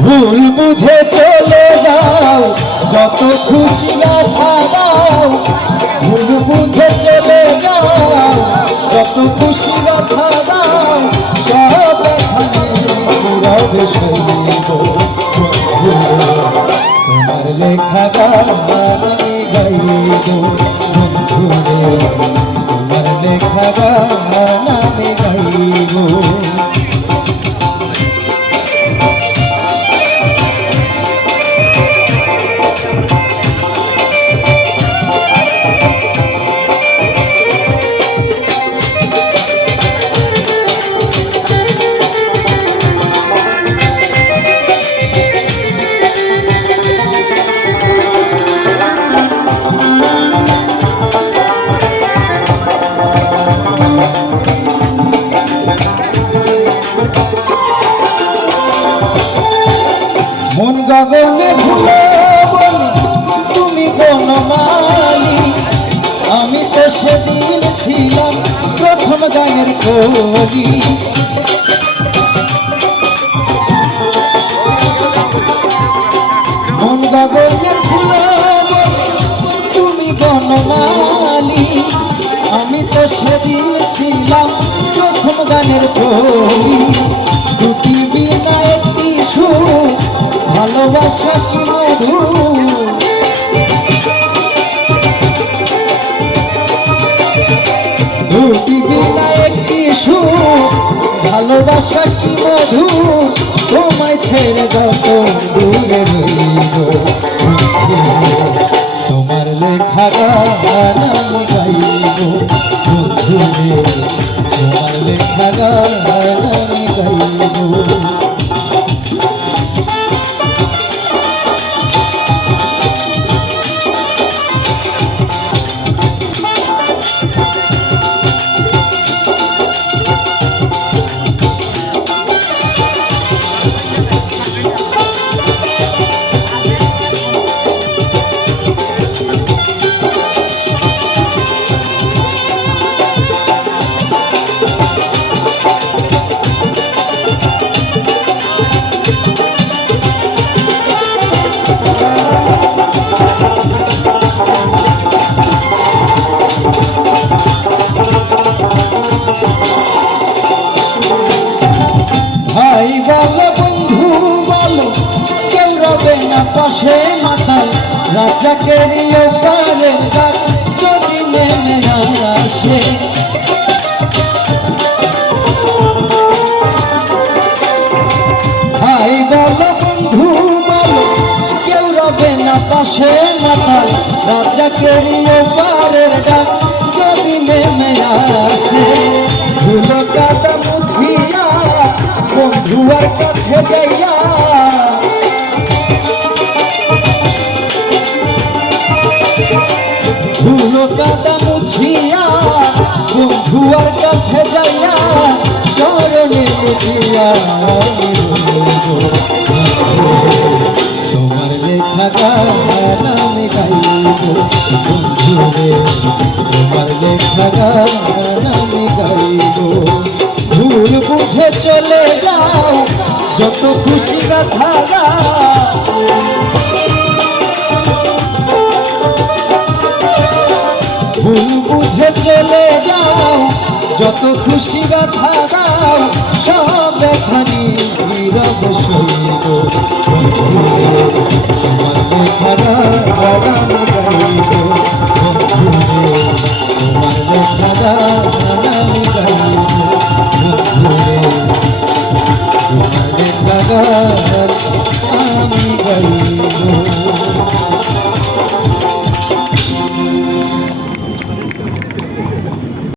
ভুল বুঝে চলে যাও, যত খুশি গাথা দাও। ভুল বুঝে চলে যাও, যত খুশি গাথা দাও। সব এখানে নীরবে সইব, তোমার লেখা গান আমি গাইব। বন্ধুরে তোমার লেখা গান আমি গাইব। মন গগনে ফুলে বলি তুমি বনমালী। আমি তো সেদিন ছিলাম প্রথম গানের কলি। মন গগনে ফুলে বলি তুমি বনমালী। আমি তো সেদিন ছিলাম প্রথম গানের কলি। দুটি বিনা একটি সুর, ভালোবাসা কি মধু। দুটি বিনা একটি সুর, ভালোবাসা কি মধু। তোমায় ছেড়ে যত দূরে রইব, তোমার লেখা গান আমি গাইব। বন্ধুরে তোমার লেখা গান আমি গাইব। ভাই বলো বন্ধু বলো, কেউ রবে না পাশে মাথায়। রাজাকে নিয়ে পারে ডাক যদি নেমে আসে। ভাই বলো বন্ধু বলো, কেউ রবে না পাশে মাথায়। রাজাকে নিয়ে পারে ডাক যদি নেমে আসে। ধুলো কাদা মুছিয়া বন্ধুয়ার কাছে যাইয়া, ধুলো কাদা মুছিয়া বন্ধুয়ার কাছে যাইয়া। চরণে মুছিয়া তোমার লেখা গান আমি গাইব। বন্ধুরে তোমার লেখা গান আমি গাইব। ভুল বুঝে চলে যাও, যত খুশি গাথা দাও। ভুল বুঝে চলে যাও, যত খুশি গাথা দাও। সব এখানে নীরবে সইব, তোমার লেখা গান আমি গাইব। বন্ধুরে তোমার লেখা গান আমি গাইব। তোমার লেখা গান আমি গাইব।